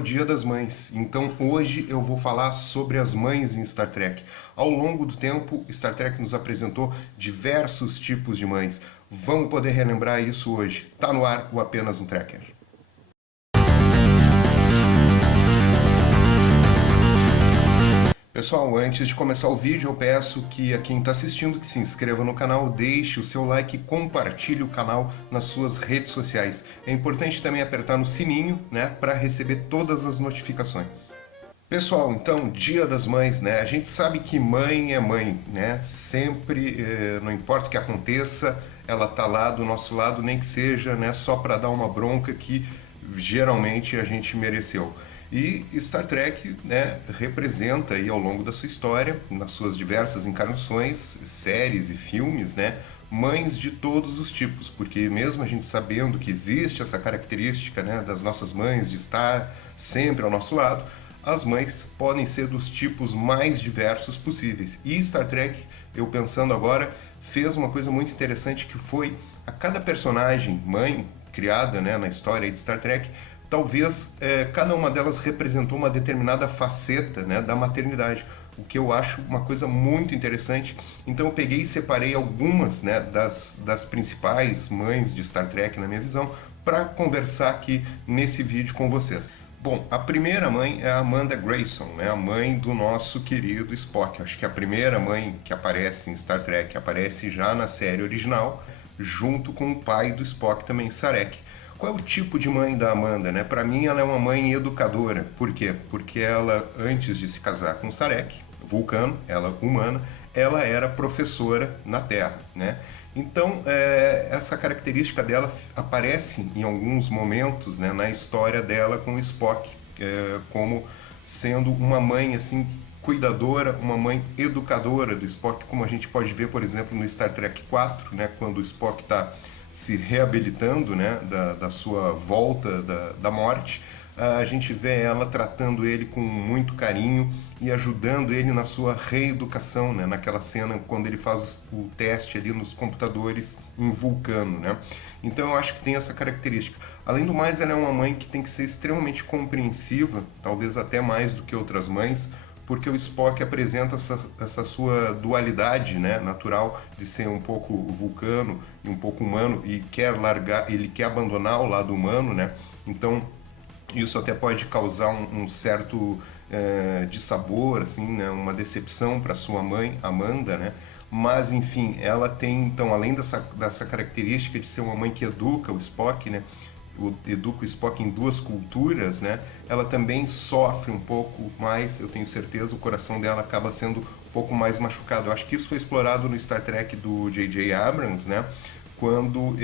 o Dia das Mães, então hoje eu vou falar sobre as mães em Star Trek. Ao longo do tempo, Star Trek nos apresentou diversos tipos de mães. Vamos poder relembrar isso hoje. Tá no ar o Apenas um Trekker. Pessoal, antes de começar o vídeo, eu peço que a quem está assistindo que se inscreva no canal, deixe o seu like e compartilhe o canal nas suas redes sociais. É importante também apertar no sininho, né, para receber todas as notificações. Pessoal, então, Dia das Mães, né? A gente sabe que mãe é mãe, né? Sempre, não importa o que aconteça, ela tá lá do nosso lado, nem que seja, né, só para dar uma bronca que geralmente a gente mereceu. E Star Trek, né, representa aí ao longo da sua história, nas suas diversas encarnações, séries e filmes, né, mães de todos os tipos, porque mesmo a gente sabendo que existe essa característica, né, das nossas mães de estar sempre ao nosso lado, as mães podem ser dos tipos mais diversos possíveis. E Star Trek, eu pensando agora, fez uma coisa muito interessante que foi a cada personagem mãe criada, né, na história de Star Trek, talvez cada uma delas representou uma determinada faceta, né, da maternidade, o que eu acho uma coisa muito interessante. Então eu peguei e separei algumas, né, das principais mães de Star Trek, na minha visão, para conversar aqui nesse vídeo com vocês. Bom, a primeira mãe é a Amanda Grayson, né, a mãe do nosso querido Spock. Acho que a primeira mãe que aparece em Star Trek aparece já na série original, junto com o pai do Spock também, Sarek. Qual é o tipo de mãe da Amanda, né? Para mim ela é uma mãe educadora. Por quê? Porque ela, antes de se casar com Sarek, vulcano, ela humana, ela era professora na Terra, né? Então, essa característica dela aparece em alguns momentos, né, na história dela com o Spock, como sendo uma mãe assim cuidadora, uma mãe educadora do Spock, como a gente pode ver, por exemplo, no Star Trek 4, né, quando o Spock está se reabilitando, né, da sua volta da morte, a gente vê ela tratando ele com muito carinho e ajudando ele na sua reeducação, né, naquela cena quando ele faz o teste ali nos computadores em Vulcano, né? Então eu acho que tem essa característica. Além do mais, ela é uma mãe que tem que ser extremamente compreensiva, talvez até mais do que outras mães, porque o Spock apresenta essa sua dualidade, né, natural de ser um pouco vulcano e um pouco humano, e ele quer abandonar o lado humano, né? Então isso até pode causar um certo dissabor, assim, né, uma decepção para sua mãe, Amanda, né? Mas enfim, ela tem, então, além dessa característica de ser uma mãe que educa o Spock, né, educa o Spock em duas culturas, né, ela também sofre um pouco mais, eu tenho certeza, o coração dela acaba sendo um pouco mais machucado. Eu acho que isso foi explorado no Star Trek do J.J. Abrams, né, quando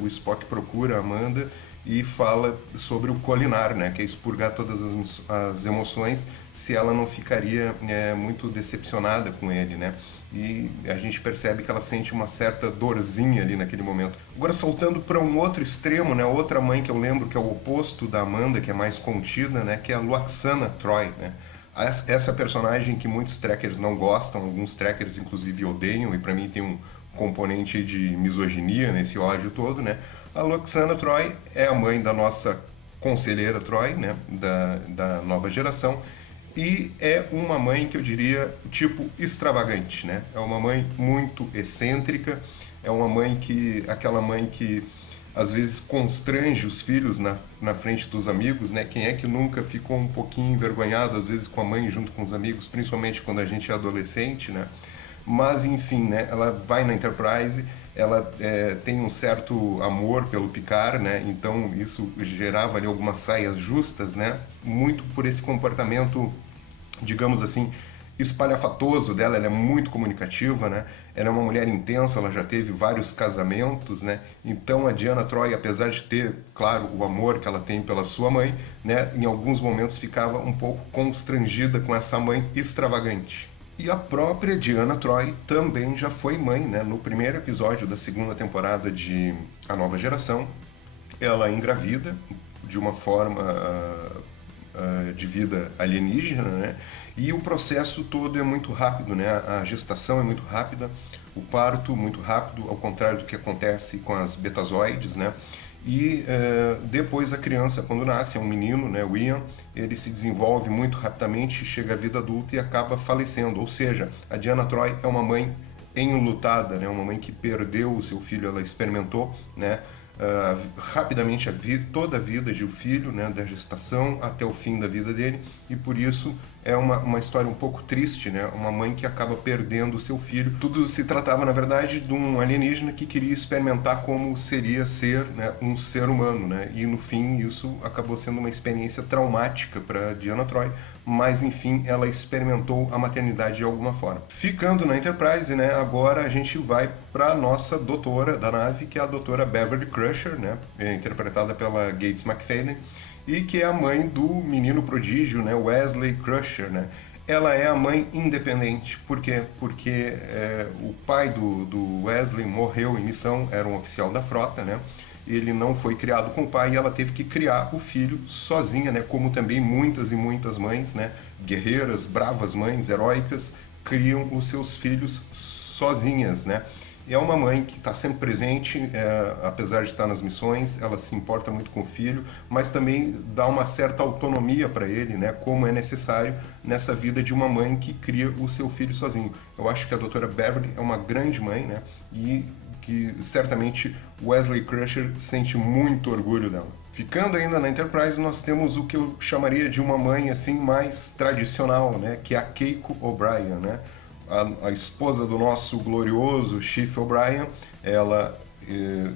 o Spock procura a Amanda e fala sobre o colinar, né, que é expurgar todas as emoções, se ela não ficaria muito decepcionada com ele, né? E a gente percebe que ela sente uma certa dorzinha ali naquele momento. Agora, saltando para um outro extremo, né, outra mãe que eu lembro que é o oposto da Amanda, que é mais contida, né, que é a Lwaxana Troi, né? Essa personagem que muitos trekkers não gostam, alguns trekkers inclusive odeiam, e para mim tem um componente de misoginia nesse ódio todo, né? A Lwaxana Troi é a mãe da nossa conselheira Troi, né, da nova geração, e é uma mãe que eu diria tipo extravagante, né? É uma mãe muito excêntrica, é uma mãe aquela mãe que às vezes constrange os filhos na frente dos amigos, né? Quem é que nunca ficou um pouquinho envergonhado às vezes com a mãe junto com os amigos, principalmente quando a gente é adolescente, né? Mas enfim, né? Ela vai na Enterprise, ela tem um certo amor pelo Picard, né? Então isso gerava ali algumas saias justas, né? Muito por esse comportamento, digamos assim, espalhafatoso dela. Ela é muito comunicativa, né? Ela é uma mulher intensa, ela já teve vários casamentos, né? Então a Deanna Troi, apesar de ter, claro, o amor que ela tem pela sua mãe, né, em alguns momentos ficava um pouco constrangida com essa mãe extravagante. E a própria Deanna Troi também já foi mãe, né? No primeiro episódio da segunda temporada de A Nova Geração, ela engravida de uma forma de vida alienígena, né? E o processo todo é muito rápido, né? A gestação é muito rápida, o parto muito rápido, ao contrário do que acontece com as betazoides, né? e depois a criança, quando nasce, é um menino, né, o Ian, ele se desenvolve muito rapidamente, chega à vida adulta e acaba falecendo. Ou seja, a Deanna Troi é uma mãe enlutada, né, uma mãe que perdeu o seu filho, ela experimentou, né, rapidamente toda a vida de um filho, né, da gestação até o fim da vida dele, e por isso é uma história um pouco triste, né, uma mãe que acaba perdendo o seu filho. Tudo se tratava, na verdade, de um alienígena que queria experimentar como seria ser, né, um ser humano, né, e no fim isso acabou sendo uma experiência traumática para Deanna Troi, mas enfim, ela experimentou a maternidade de alguma forma. Ficando na Enterprise, né, agora a gente vai para a nossa doutora da nave, que é a doutora Beverly Crusher, né, interpretada pela Gates McFadden, e que é a mãe do menino prodígio, né, Wesley Crusher, né. Ela é a mãe independente. Por quê? Porque o pai do Wesley morreu em missão, era um oficial da frota, né? Ele não foi criado com o pai e ela teve que criar o filho sozinha, né? Como também muitas e muitas mães, né? Guerreiras, bravas mães, heróicas, criam os seus filhos sozinhas, né? E é uma mãe que está sempre presente, apesar de estar nas missões, ela se importa muito com o filho, mas também dá uma certa autonomia para ele, né, como é necessário nessa vida de uma mãe que cria o seu filho sozinho. Eu acho que a doutora Beverly é uma grande mãe, né, e que certamente Wesley Crusher sente muito orgulho dela. Ficando ainda na Enterprise, nós temos o que eu chamaria de uma mãe assim mais tradicional, né, que é a Keiko O'Brien, né? A esposa do nosso glorioso Chief O'Brien, ela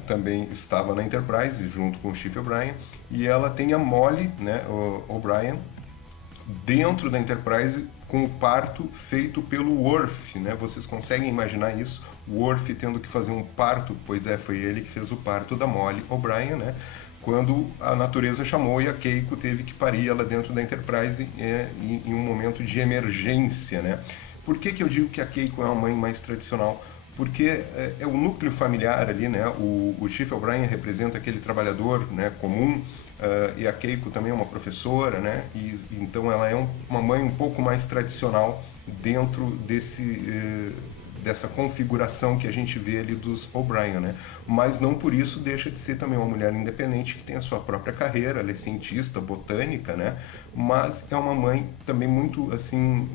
também estava na Enterprise junto com o Chief O'Brien, e ela tem a Molly, né, O'Brien, dentro da Enterprise com o parto feito pelo Worf, né? Vocês conseguem imaginar isso? O Worf tendo que fazer um parto, pois foi ele que fez o parto da Molly O'Brien, né? Quando a natureza chamou e a Keiko teve que parir ela dentro da Enterprise em um momento de emergência, né? Por que eu digo que a Keiko é uma mãe mais tradicional? Porque é o núcleo familiar ali, né? O Chief O'Brien representa aquele trabalhador, né, comum, e a Keiko também é uma professora, né? E então ela é uma mãe um pouco mais tradicional dentro dessa configuração que a gente vê ali dos O'Brien, né? Mas não por isso deixa de ser também uma mulher independente que tem a sua própria carreira, ela é cientista, botânica, né? Mas é uma mãe também muito, assim,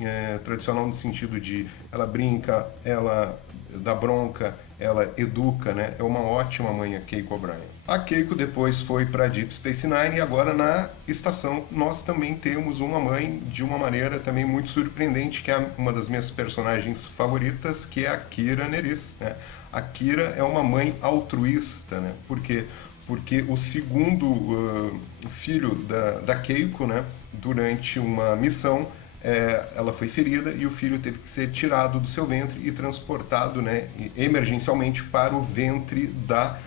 tradicional no sentido de ela brinca, ela dá bronca, ela educa, né? É uma ótima mãe a Keiko O'Brien. A Keiko depois foi para Deep Space Nine e agora na estação nós também temos uma mãe de uma maneira também muito surpreendente, que é uma das minhas personagens favoritas, que é a Kira Nerys, né? A Kira é uma mãe altruísta, né? Por quê? Porque o segundo filho da Keiko, né, durante uma missão, ela foi ferida e o filho teve que ser tirado do seu ventre e transportado, né, emergencialmente para o ventre da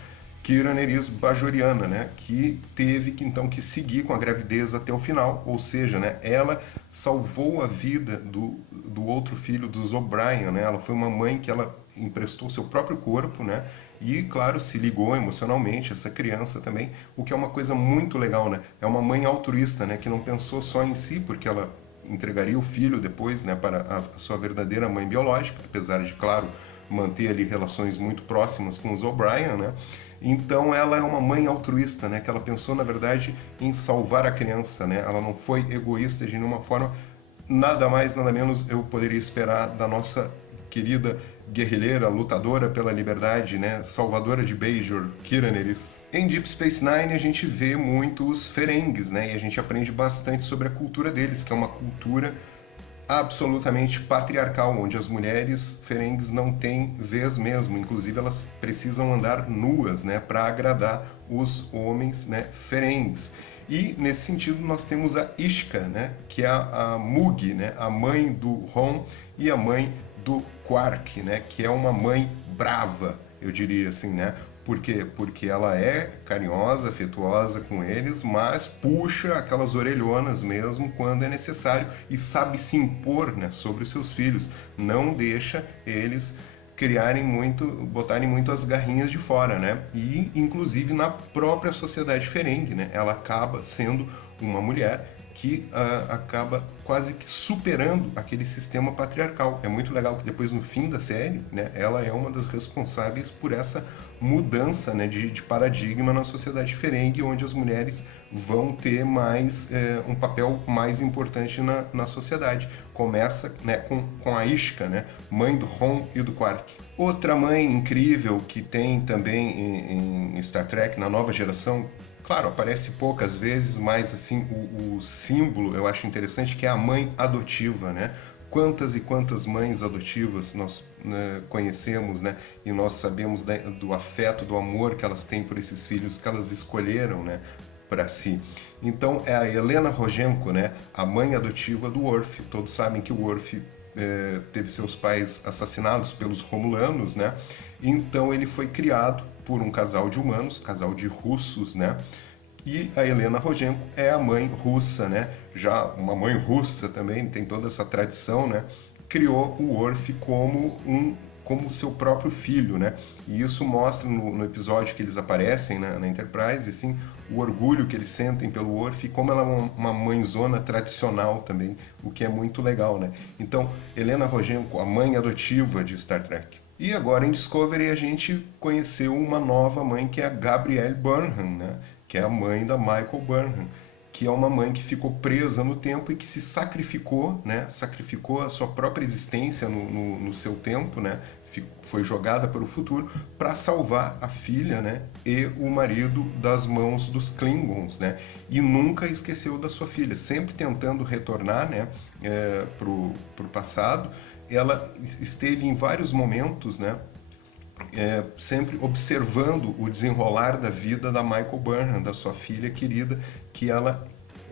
Kira Nerys Bajoriana, né, que teve que então que seguir com a gravidez até o final, ou seja, né, ela salvou a vida do outro filho dos O'Brien, né, ela foi uma mãe que ela emprestou seu próprio corpo, né, e, claro, se ligou emocionalmente essa criança também, o que é uma coisa muito legal, né, é uma mãe altruísta, né, que não pensou só em si, porque ela entregaria o filho depois, né, para a sua verdadeira mãe biológica, apesar de, claro, manter ali relações muito próximas com os O'Brien, né? Então ela é uma mãe altruísta, né, que ela pensou na verdade em salvar a criança, né? Ela não foi egoísta de nenhuma forma. Nada mais, nada menos eu poderia esperar da nossa querida guerrilheira, lutadora pela liberdade, né, salvadora de Bajor, Kira Nerys. Em Deep Space Nine a gente vê muito os Ferengues, né, e a gente aprende bastante sobre a cultura deles, que é uma cultura absolutamente patriarcal, onde as mulheres Ferengues não têm vez mesmo, inclusive elas precisam andar nuas, né, para agradar os homens, né, Ferengues. E nesse sentido nós temos a Ishka, né, que é a Mug, né, a mãe do Ron e a mãe do Quark, né, que é uma mãe brava, eu diria assim, né? Por quê? Porque ela é carinhosa, afetuosa com eles, mas puxa aquelas orelhonas mesmo quando é necessário e sabe se impor, né, sobre os seus filhos. Não deixa eles botarem muito as garrinhas de fora, né? E, inclusive, na própria sociedade Ferengue, né? Ela acaba sendo uma mulher que acaba quase que superando aquele sistema patriarcal. É muito legal que depois, no fim da série, né, ela é uma das responsáveis por essa mudança, né, de paradigma na sociedade ferengue, onde as mulheres vão ter mais um papel mais importante na sociedade. Começa, né, com a Ishka, né, mãe do Ron e do Quark. Outra mãe incrível que tem também em Star Trek, na nova geração, claro, aparece poucas vezes, mas assim, o símbolo eu acho interessante, que é a mãe adotiva, né? Quantas e quantas mães adotivas nós, né, conhecemos, né? E nós sabemos, né, do afeto, do amor que elas têm por esses filhos que elas escolheram, né, para si. Então é a Helena Rogenko, né, a mãe adotiva do Worf. Todos sabem que o Worf teve seus pais assassinados pelos Romulanos, né? Então ele foi criado por um casal de humanos, casal de russos, né? E a Helena Rogenko é a mãe russa, né? Já uma mãe russa também, tem toda essa tradição, né? Criou o Worf como seu próprio filho, né? E isso mostra no episódio que eles aparecem na Enterprise, assim, o orgulho que eles sentem pelo Worf e como ela é uma mãezona tradicional também, o que é muito legal, né? Então, Helena Rogenko, a mãe adotiva de Star Trek. E agora em Discovery a gente conheceu uma nova mãe, que é a Gabrielle Burnham, né? Que é a mãe da Michael Burnham, que é uma mãe que ficou presa no tempo e que se sacrificou, né? Sacrificou a sua própria existência no seu tempo, né? Foi jogada para o futuro para salvar a filha, né? E o marido das mãos dos Klingons, né? E nunca esqueceu da sua filha, sempre tentando retornar, né? Pro passado. Ela esteve em vários momentos, né? Sempre observando o desenrolar da vida da Michael Burnham, da sua filha querida, que ela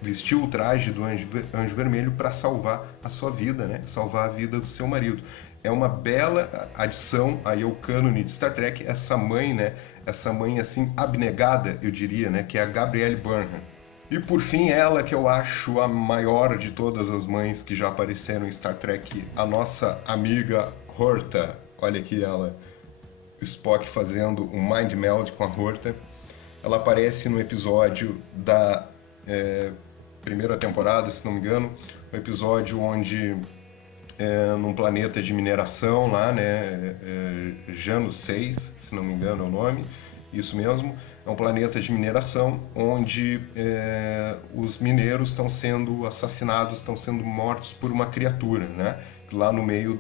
vestiu o traje do Anjo Vermelho para salvar a sua vida, né? Salvar a vida do seu marido. É uma bela adição aí ao cânone de Star Trek, essa mãe, né? Essa mãe assim abnegada, eu diria, né? Que é a Gabrielle Burnham. E por fim, ela que eu acho a maior de todas as mães que já apareceram em Star Trek, a nossa amiga Horta. Olha aqui ela, Spock fazendo um mind meld com a Horta. Ela aparece no episódio da primeira temporada, se não me engano, um episódio onde num planeta de mineração lá, né, Janus 6, se não me engano é o nome, isso mesmo, é um planeta de mineração onde os mineiros estão sendo assassinados, estão sendo mortos por uma criatura, né, lá no meio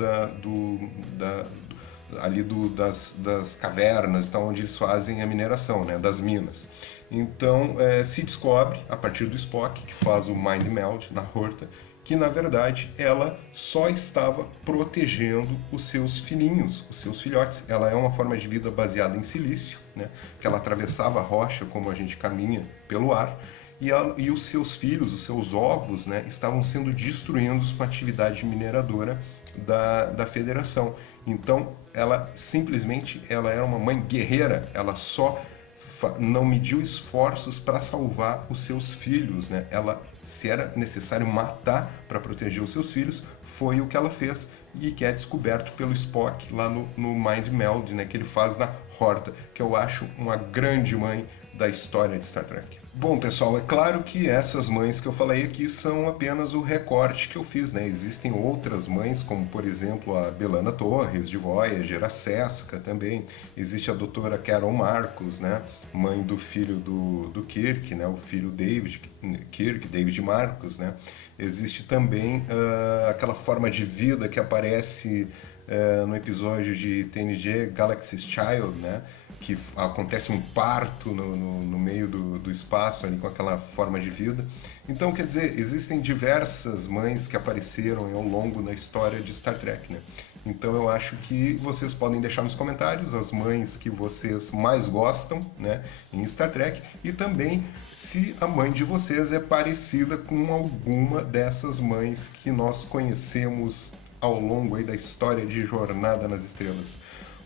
das cavernas, então, onde eles fazem a mineração, né, das minas. Então se descobre, a partir do Spock, que faz o Mind Meld na Horta, que na verdade ela só estava protegendo os seus filhinhos, os seus filhotes. Ela é uma forma de vida baseada em silício, né, que ela atravessava a rocha como a gente caminha pelo ar, e os seus filhos, os seus ovos, né, estavam sendo destruídos com a atividade mineradora da Federação. Então ela simplesmente era uma mãe guerreira, ela só não mediu esforços para salvar os seus filhos, né? Ela, se era necessário matar para proteger os seus filhos, foi o que ela fez e que é descoberto pelo Spock lá no Mind Meld, né? Que ele faz na Horta, que eu acho uma grande mãe da história de Star Trek. Bom, pessoal, é claro que essas mães que eu falei aqui são apenas o recorte que eu fiz, né? Existem outras mães, como por exemplo a B'Elanna Torres, de Voyager, a Seska também. Existe a doutora Carol Marcos, né? Mãe do filho do Kirk, né? O filho David Kirk, David Marcos, né? Existe também aquela forma de vida que aparece no episódio de TNG Galaxy's Child, né? Que acontece um parto no meio do espaço ali com aquela forma de vida. Então, quer dizer, existem diversas mães que apareceram ao longo da história de Star Trek, né? Então eu acho que vocês podem deixar nos comentários as mães que vocês mais gostam, né, em Star Trek, e também se a mãe de vocês é parecida com alguma dessas mães que nós conhecemos ao longo aí da história de Jornada nas Estrelas.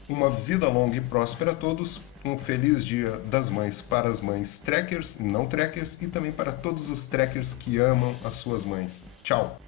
Uma vida longa e próspera a todos, um feliz dia das mães para as mães trekkers e não trekkers, e também para todos os trekkers que amam as suas mães. Tchau!